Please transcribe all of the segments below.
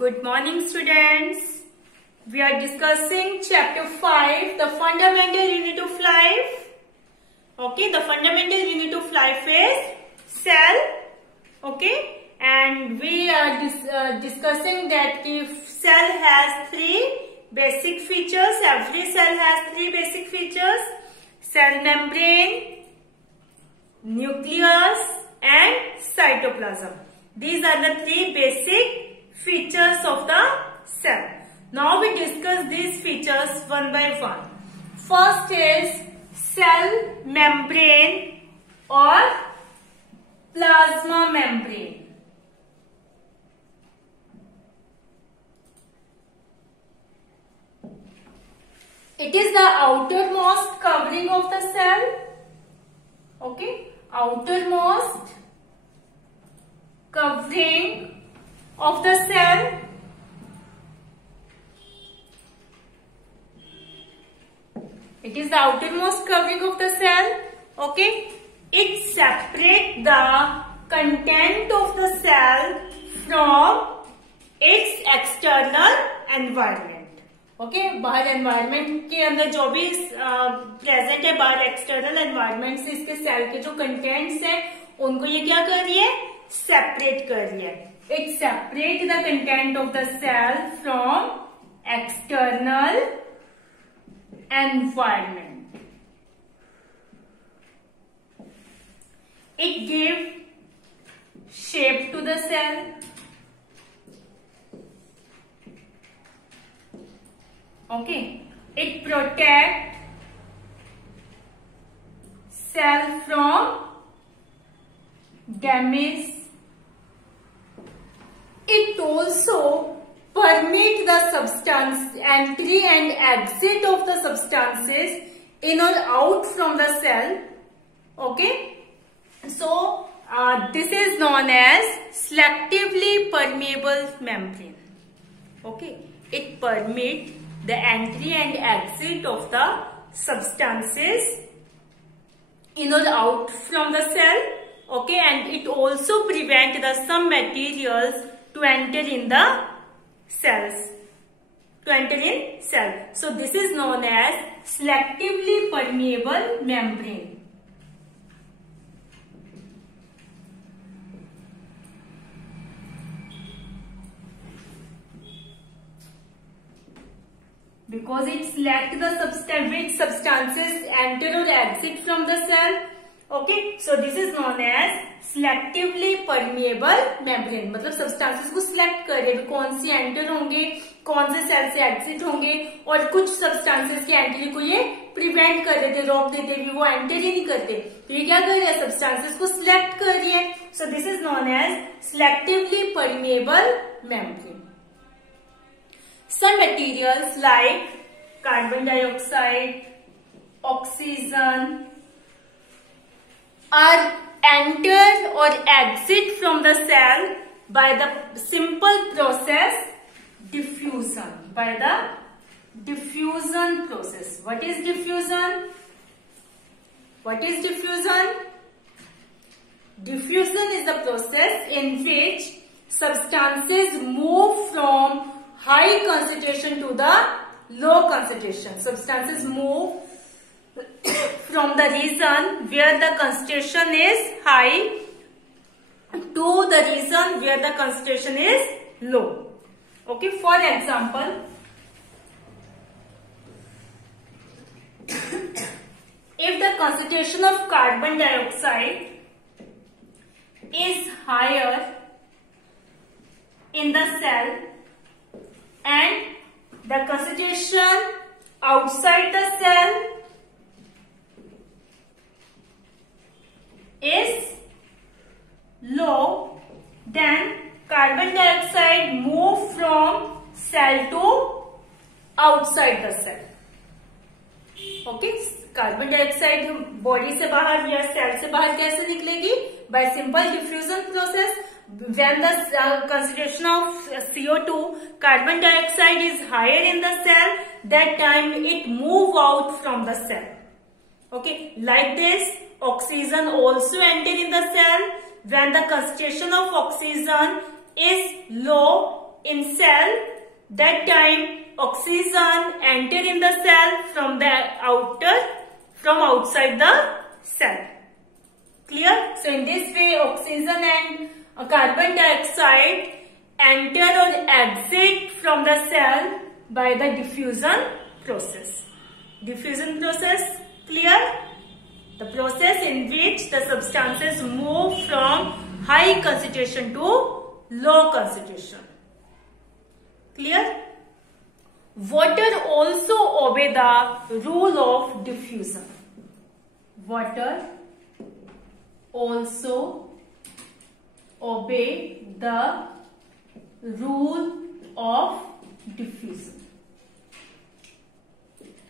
Good morning, students. We are discussing chapter 5, the fundamental unit of life. Okay, the fundamental unit of life is cell. Okay, and we are discussing that the cell has three basic features. Every cell has three basic features: cell membrane, nucleus, and cytoplasm. These are the three basic features of the cell. Now we discuss these features one by one. First is cell membrane or plasma membrane. It is the outermost covering of the cell. Okay, outermost covering of the cell. It is the outermost covering of the cell. Okay, it separates the content of the cell from its external environment. Okay बाहर environment के अंदर जो भी present है, बाहर external environment से इसके cell के जो कंटेंट्स हैं उनको ये क्या कर रही है, सेपरेट कर रही है. It separate the content of the cell from external environment. It give shape to the cell. Okay, it protect cell from damage. It also permit the substance entry and exit of the substances in or out from the cell. Okay, so this is known as selectively permeable membrane. Okay, it permit the entry and exit of the substances in or out from the cell. Okay, and it also prevent the some materials to enter in the cells, So this is known as selectively permeable membrane. Because it select the which substances enter or exit from the cell. Okay, so this is known as selectively permeable membrane. मतलब substances को select कर रहे हैं, कौन सी enter होंगे, कौन से cell से exit होंगे, और कुछ substances की entry को ये prevent कर देते, रोक देते, वो enter ही नहीं करते. तो ये क्या कर रही है, substances को select कर रही है. So this is known as selectively permeable membrane. Some materials like carbon dioxide, oxygen are enter or exit from the cell by the simple process diffusion. By the diffusion process. What is diffusion? What is diffusion? Diffusion is the process in which substances move from high concentration to the low concentration. Substances move from the region where the concentration is high to the region where the concentration is low. Okay, for example, if the concentration of carbon dioxide is higher in the cell and the concentration outside the cell is low, then carbon dioxide move from cell to outside the cell. Okay, carbon dioxide body से बाहर या cell से बाहर कैसे निकलेगी? By simple diffusion process. When the concentration of CO2, carbon dioxide is higher in the cell, that time it move out from the cell. Okay, like this, oxygen also enter in the cell. When the concentration of oxygen is low in cell, that time oxygen enter in the cell from outside the cell. Clear? So in this way, oxygen and carbon dioxide enter or exit from the cell by the diffusion process. Diffusion process, clear? The process in which the substances move from high concentration to low concentration. Clear? Water also obey the rule of diffusion. Water also obey the rule of diffusion.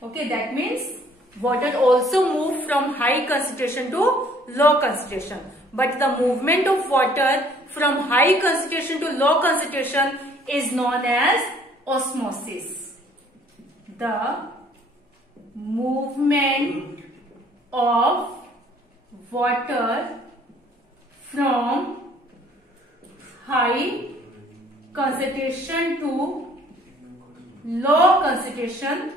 Okay, that means water also move from high concentration to low concentration. But the movement of water from high concentration to low concentration is known as osmosis. The movement of water from high concentration to low concentration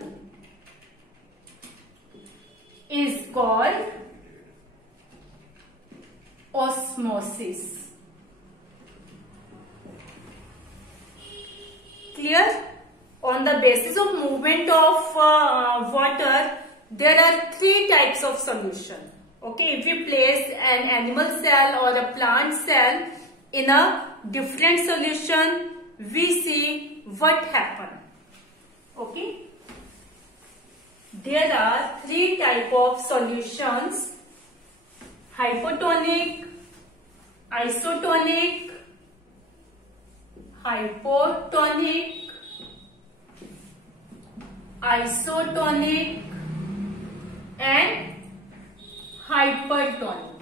is called osmosis. Clear? On the basis of movement of water, there are three types of solution. Okay, if we place an animal cell or a plant cell in a different solution, we see what happens. Okay. There are three types of solutions: hypotonic, isotonic, hypotonic, isotonic, and hypertonic.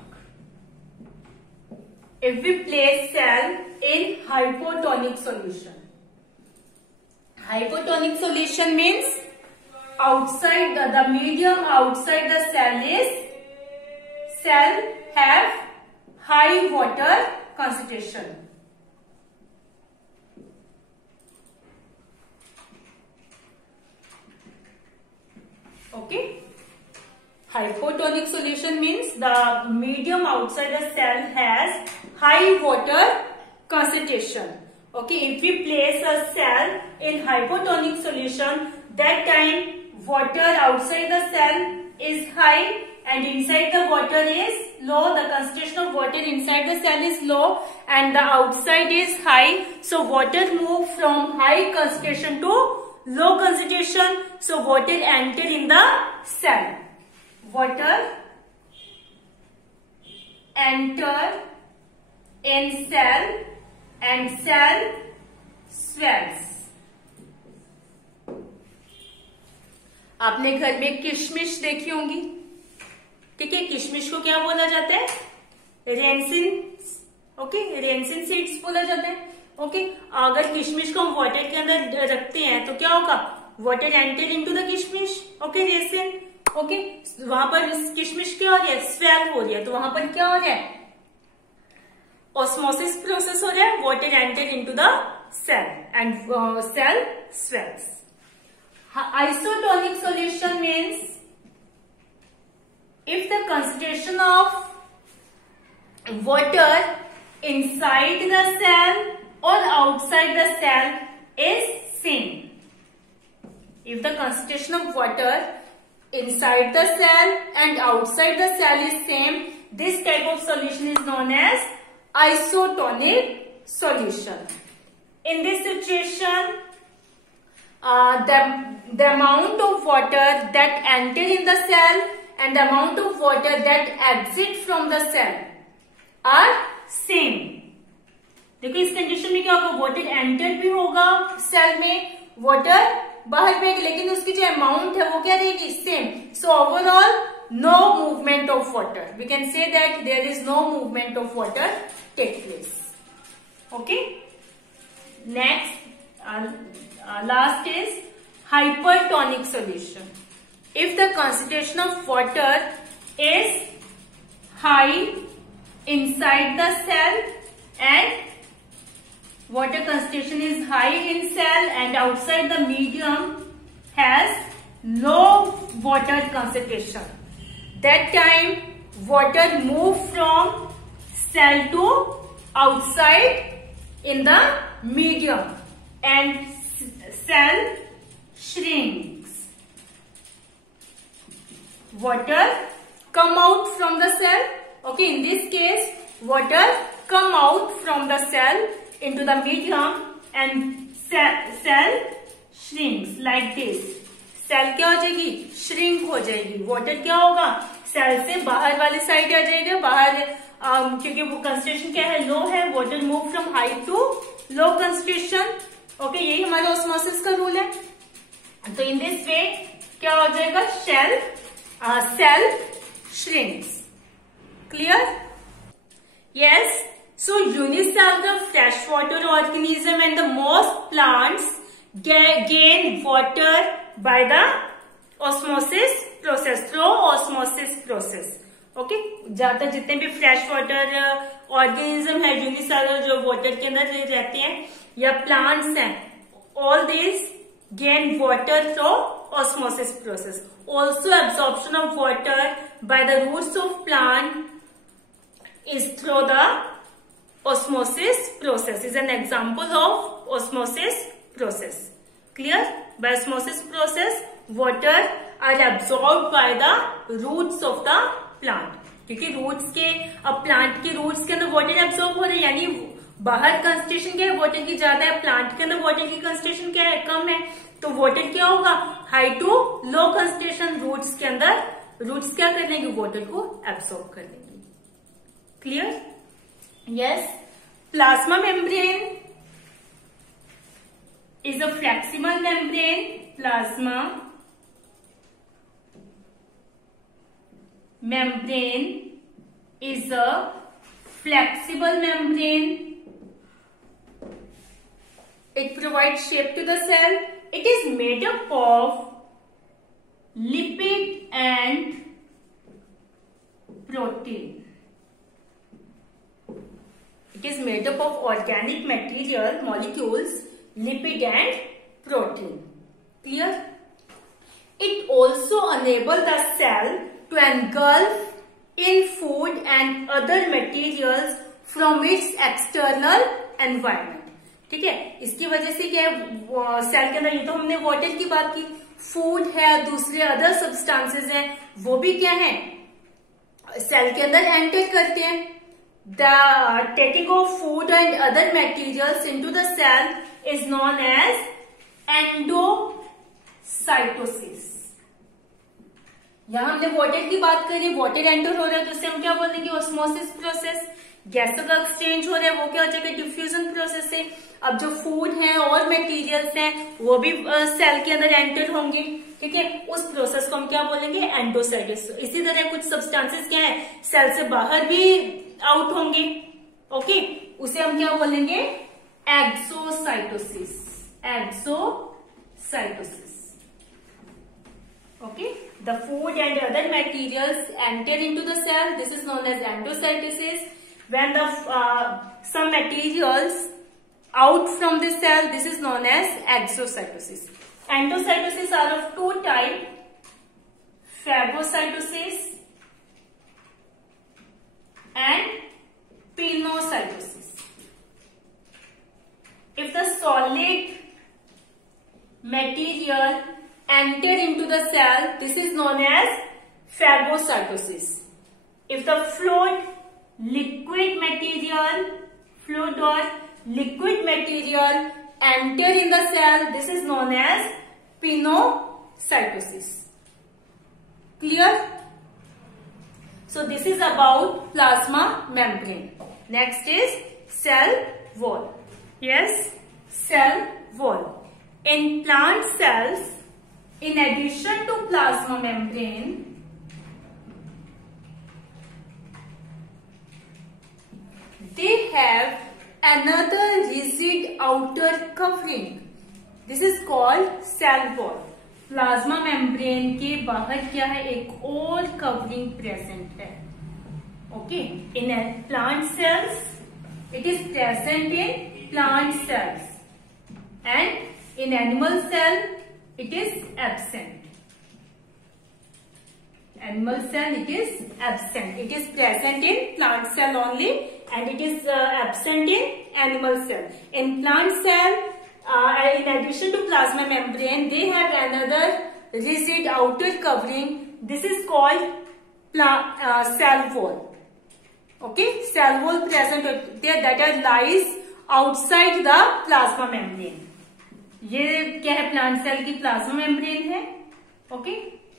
If we place cell in hypotonic solution, hypotonic solution means outside the medium outside the cell have high water concentration. Okay. Hypotonic solution means the medium outside the cell has high water concentration. Okay, if we place a cell in hypotonic solution, that time water outside the cell is high and inside the water is low. The concentration of water inside the cell is low and the outside is high. So water move from high concentration to low concentration. So water enter in the cell. Water enter in cell and cell swells. आपने घर में किशमिश देखी होंगी, ठीक है। किशमिश को क्या बोला जाता है? रेंसिन। ओके, रेंसिन सीड्स बोला जाता है। ओके, अगर किशमिश को हम वाटर के अंदर रखते हैं तो क्या होगा? वाटर एंटर इनटू द किशमिश। ओके, रेंसिन। ओके, वहां पर किशमिश क्या हो रहा है? स्वेल हो रही है। तो वहां पर क्या हो रहा है? ऑस्मोसिस प्रोसेस हो रहा है। Water enter into the cell and cell swells. Isotonic solution means if the concentration of water inside the cell or outside the cell is same. If the concentration of water inside the cell and outside the cell is same, this type of solution is known as isotonic solution. In this situation, the amount of water that enter in the cell and the amount of water that exit from the cell are same. देखो इस condition में क्या होगा? Water enter भी होगा cell में, water बाहर भी, लेकिन उसकी जो अमाउंट है वो क्या रहेगी? Same. So overall no movement of water. We can say that there is no movement of water take place. Okay, next last is hypertonic solution. If the concentration of water is high inside the cell and water concentration is high in cell and outside the medium has low water concentration. That time water move from cell to outside in the medium and cell shrinks. Water come out from the cell. Okay, in this case water come out from the cell into the medium and cell shrinks like this. Cell क्या हो जाएगी, shrink हो जाएगी. Water क्या होगा, cell से बाहर वाले साइड आ जाएगा. बाहर क्योंकि वो कंसंट्रेशन क्या है, लो है. Water move from high to low concentration. Okay, यही हमारा ऑस्मोसिस का रूल है. तो इन दिस वे क्या हो जाएगा, cell shrinks. Clear? Yes. So unicellular freshwater organism and the most plants gain water by the osmosis process, through osmosis process. Okay, ज्यादा जितने भी फ्रेश वाटर ऑर्गेनिज्म है यूनिसेलुलर जो वाटर के अंदर रहते हैं या प्लांट्स हैं, all these gain water through osmosis process. Also absorption of water by the roots of plant is through the osmosis process, is an example of osmosis process. Clear? By osmosis process water are absorbed by the roots of the plant. क्योंकि roots के, अब plant के roots के अंदर water absorb हो रहे हैं, यानी बाहर कंसंट्रेशन क्या है, वाटर की ज्यादा है, प्लांट के अंदर वाटर की कंसंट्रेशन क्या है, कम है. तो वाटर क्या होगा, high to low concentration. Roots के अंदर रूट्स क्या कर लेंगे, वाटर को एब्सॉर्ब कर लेंगे. Clear? Yes, plasma membrane is a flexible membrane. Plasma membrane is a flexible membrane. It provides shape to the cell. It is made up of lipid and protein. It is made up of organic material, molecules, lipid and protein. Clear? It also enables the cell to engulf in food and other materials from its external environment. ठीक है, इसकी वजह से क्या है, cell के अंदर, ये तो हमने वाटर की बात की, फूड है, दूसरे अदर सब्सटेंसेस हैं, वो भी क्या है, सेल के अंदर एंटर करते हैं. The taking of food and other materials into the cell is known as endocytosis. यहाँ हमने वाटर की बात करी, वाटर एंटर हो रहा है तो उसे हम क्या बोलेंगे, ऑस्मोसिस प्रोसेस. गैसों का एक्सचेंज हो रहा है, वो क्या हो जाएगा, डिफ्यूजन प्रोसेस से. अब जो फूड है और मटेरियल्स हैं वो भी सेल के अंदर एंटर होंगे. ठीक है, उस प्रोसेस को हम क्या बोलेंगे, एंडोसाइटोसिस. इसी तरह कुछ सब्सटेंसेस क्या है, सेल से बाहर भी आउट होंगे. ओके, उसे हम क्या बोलेंगे, exocytosis. Exocytosis. Okay, the food and other materials enter into the cell. This is known as endocytosis. When the some materials out from the cell, this is known as exocytosis. Endocytosis are of two types: phagocytosis and pinocytosis. If the solid material enter into the cell, this is known as phagocytosis. If the fluid or liquid material enter in the cell, this is known as pinocytosis. Clear? So this is about plasma membrane. Next is cell wall. Yes, cell wall. In plant cells, in addition to plasma membrane, they have another rigid outer covering. This is called cell wall. Plasma membrane के बाहर क्या है, एक और covering present है. Okay, in plant cells, it is present in plant cells. and in animal cell it is absent. Animal cell it is absent. It is present in plant cell only and it is absent in animal cell. In plant cell, in addition to plasma membrane, they have another rigid outer covering. This is called cell wall. Okay, cell wall present there that lies outside the plasma membrane. ये क्या है? Plant cell की plasma membrane है. Okay,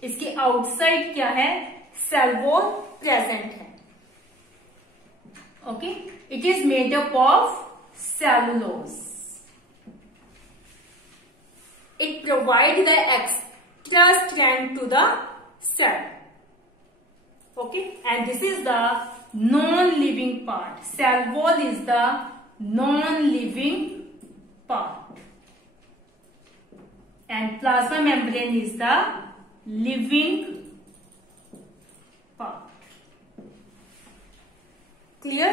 इसके outside क्या है? Cell wall present है. Okay, it is made up of cellulose. It provide the extra strength to the cell. Okay, and this is the non-living part. Cell wall is the non-living part, and plasma membrane is the living part. Clear?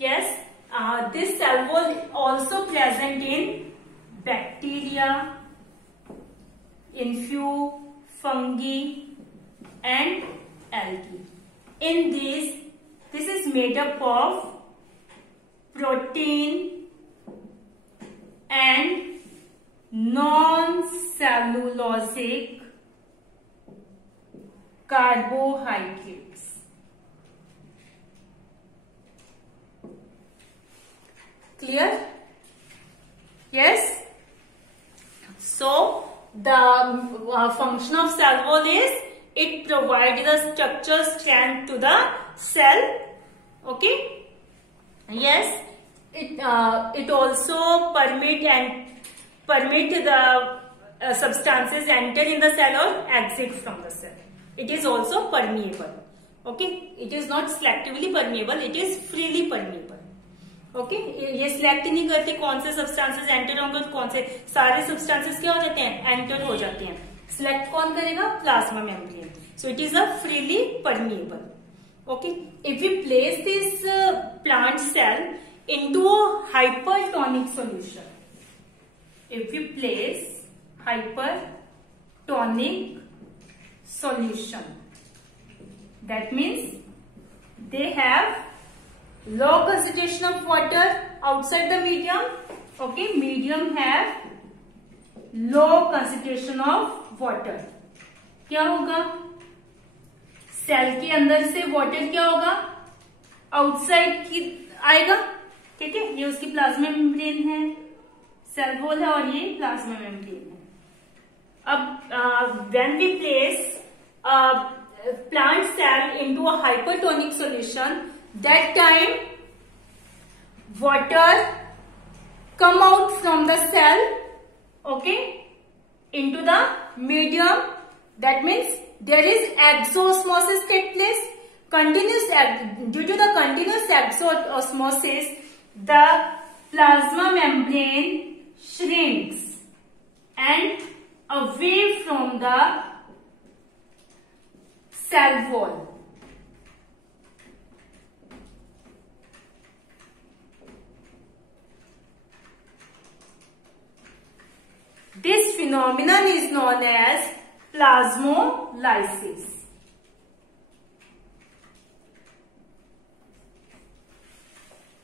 Yes. This cell wall also present in bacteria, in few fungi and algae. In this is made up of protein and non-cellulosic carbohydrates. Clear? Yes. So the function of cell wall is it provides the structural strength to the cell. Okay. Yes. It also permit the substances enter in the cell or exit from the cell. It is also permeable. Okay. It is not selectively permeable. It is freely permeable. Okay, ये select नहीं करते कौन से substances enter होंगे और कौन से. सारे सब्सटेंसेस क्या हो जाते हैं? एंटर हो जाते हैं. सिलेक्ट कौन करेगा? Plasma membrane. So it is a freely permeable. Okay, if you place this plant cell into a hypertonic solution, if you place hypertonic solution, that means they have low concentration of water outside the medium. Okay, medium have low concentration of water. क्या होगा? Cell के अंदर से water क्या होगा? Outside की आएगा. ठीक है, ये उसकी प्लाज्मा मेम्ब्रेन है, सेल वॉल है और ये प्लाज्मा मेम्ब्रेन है. अब when we place plant cell into a hypertonic solution, that time water come out from the cell, okay, into the medium. That means there is exosmosis take place. Due to the continuous exosmosis, the plasma membrane shrinks and away from the cell wall. This phenomenon is known as plasmolysis.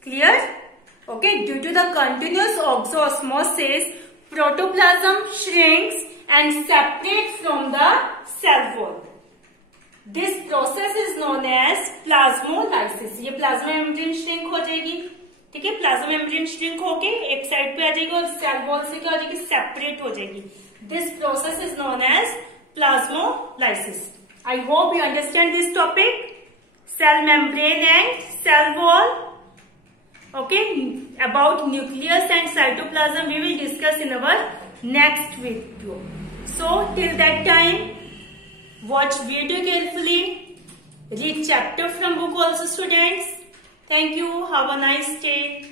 Clear? Okay, due to the continuous osmosis, protoplasm shrinks and separates from the cell wall. This process is known as plasmolysis. ये plasma membrane shrink हो जाएगी. ठीक है, plasma membrane shrink होके एक side पे आ जाएगी और सेल वॉल से क्या हो जाएगी? सेपरेट हो जाएगी. This process is known as plasmolysis. I hope you understand this topic, cell membrane and cell wall. Okay, about nucleus and cytoplasm we will discuss in our next video. So till that time, watch video carefully, read chapter from book also students. Thank you. Have a nice day.